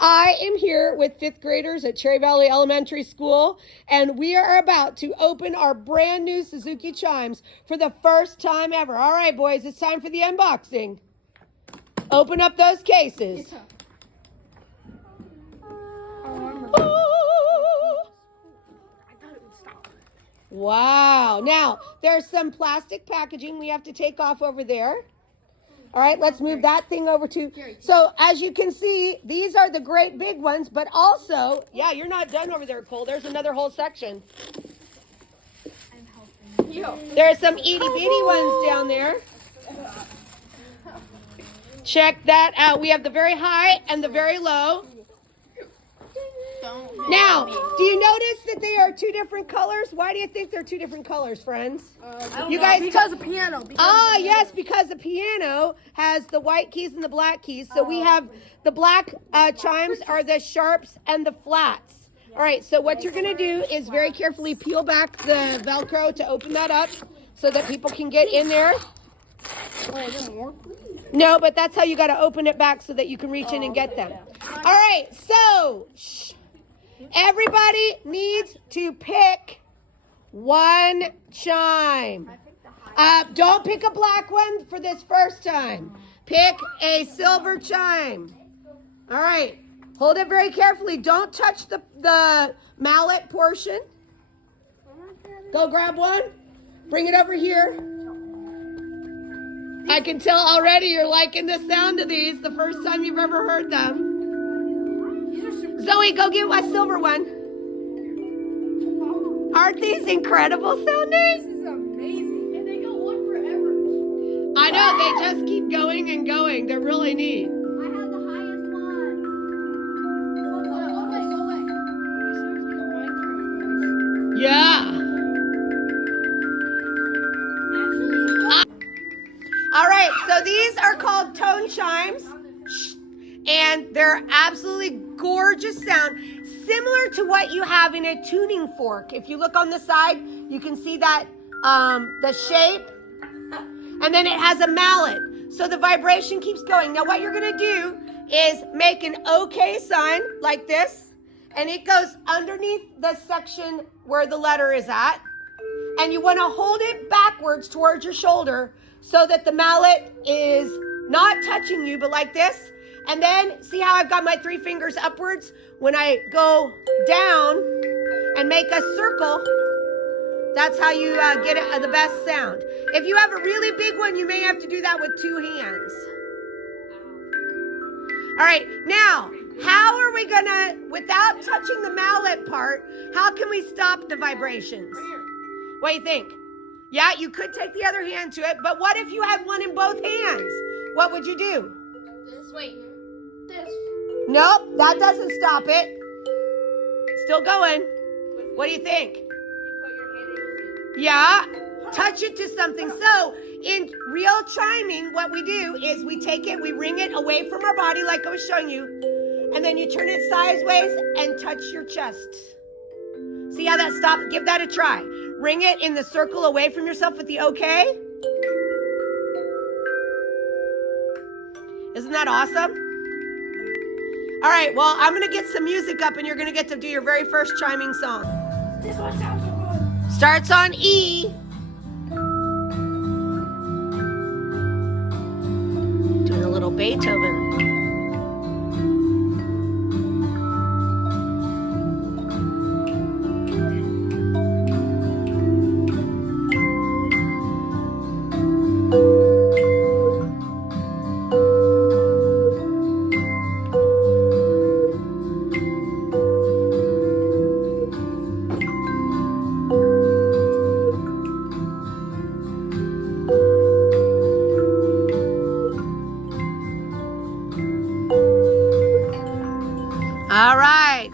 I am here with fifth graders at Cherry Valley Elementary School, and we are about to open our brand new Suzuki Chimes for the first time ever. All right, boys, it's time for the unboxing. Open up those cases. Wow. Now, there's some plastic packaging we have to take off over there. All right, let's move that thing over to. So, as you can see, these are the great big ones, but also, yeah, you're not done over there, Cole. There's another whole section. There are some itty bitty ones down there. Check that out. We have the very high and the very low. Now, do you notice that they are two different colors? Why do you think they're two different colors, friends? You guys, because of piano. Yes, because the piano has the white keys and the black keys. So we have the black chimes are the sharps and the flats. All right, so what you're going to do is very carefully peel back the Velcro to open that up so that people can get in there. No, but that's how you got to open it back so that you can reach in and get them. All right, so everybody needs to pick one chime. Don't pick a black one for this first time. Pick a silver chime. All right, hold it very carefully. Don't touch the mallet portion. Go grab one. Bring it over here. I can tell already you're liking the sound of these the first time you've ever heard them. Zoe, go get a silver one. Aren't these incredible sounding? This is amazing. And they go on forever. I know, they just keep going and going. They're really neat. I have the highest one. Go away. Yeah. All right, so these are called tone chimes, and they're absolutely gorgeous sound, similar to what you have in a tuning fork. If you look on the side, you can see that the shape, and then it has a mallet, so the vibration keeps going. Now, what you're gonna do is make an OK sign like this, and it goes underneath the section where the letter is at, and you wanna hold it backwards towards your shoulder so that the mallet is not touching you, but like this. And then see how I've got my 3 fingers upwards? When I go down and make a circle, that's how you get the best sound. If you have a really big one, you may have to do that with 2 hands. All right, now, how are we gonna, without touching the mallet part, how can we stop the vibrations? What do you think? Yeah, you could take the other hand to it, but what if you had one in both hands? What would you do? This way. This. Nope, that doesn't stop it. Still going. What do you think? You put your hand in. Yeah, touch it to something. So in real chiming, what we do is we take it, we ring it away from our body like I was showing you, and then you turn it sideways and touch your chest. See how that stops? Give that a try. Ring it in the circle away from yourself with the OK. Isn't that awesome? All right, well, I'm going to get some music up, and you're going to get to do your very first chiming song. This one sounds so good. Starts on E. Doing a little Beethoven. All right,